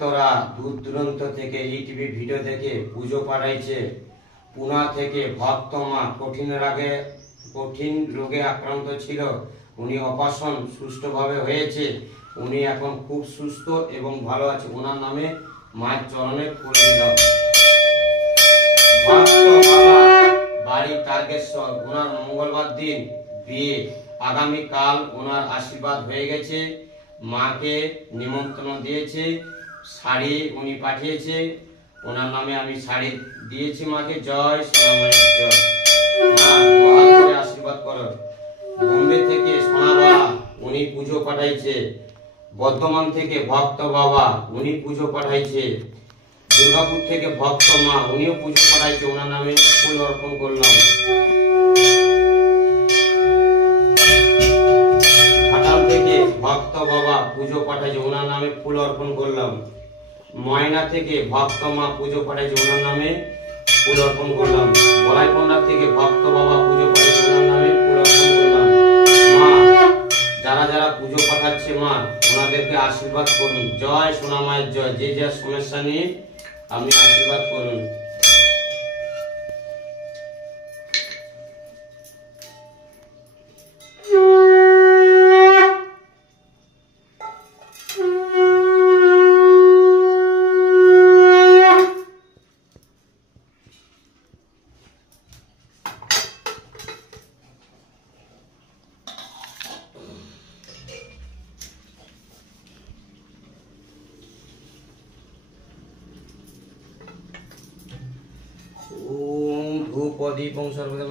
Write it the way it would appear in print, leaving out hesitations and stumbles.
ভক্তরা দূর দূরান্ত থেকে এই টিভি ভিডিও দেখে পুজো পাঠাইছে। পুনা থেকে ভক্ত মা কঠিন রোগে আক্রান্ত ছিল, উনি অপারেশন সুষ্ঠুভাবে হয়েছে। উনি এখন খুব সুস্থ এবং ভালো আছে। ওনার নামে মায়ের চরণে ফুল দিলাম। ভক্ত বাবা বাড়ি তারকেশ্বর, ওনার মঙ্গলবার দিন বিয়ে, আগামীকাল ওনার আশীর্বাদ হয়ে গেছে। মাকে নিমন্ত্রণ দিয়েছে, শাড়ি উনি পাঠিয়েছে, ওনার নামে আমি শাড়ি দিয়েছি মাকে। জয় সোনামায়ের জয়। মা দোহাই করে আশীর্বাদ করো। বোম্বে থেকে সোনাবা উনি পুজো পাঠাইছে। বর্ধমান থেকে ভক্ত বাবা উনি পুজো পাঠাইছে। দুর্গাপুর থেকে ভক্ত মা উনিও পুজো পাঠাইছে, ওনার নামে ফুল অর্পণ করলাম। ঘাটাল থেকে ভক্ত বাবা পুজো পাঠাইছে, ওনার নামে ফুল অর্পণ করলাম। ময়না থেকে ভক্ত মা পুজো পাঠাইছে, ওনার নামে ফুল অর্পণ করলাম। বলাইপন্ডা থেকে ভক্ত বাবা পুজো পাঠাইছে, ওনার নামে ফুল অর্পণ করলাম। মা যারা যারা পুজো পাঠাচ্ছে মা ওনাদেরকে আশীর্বাদ করুন। জয় সোনা মায়ের জয়। যে যা সমস্যা নিয়ে আপনি আশীর্বাদ করুন। ওম ধূপ দীপং সর্বদা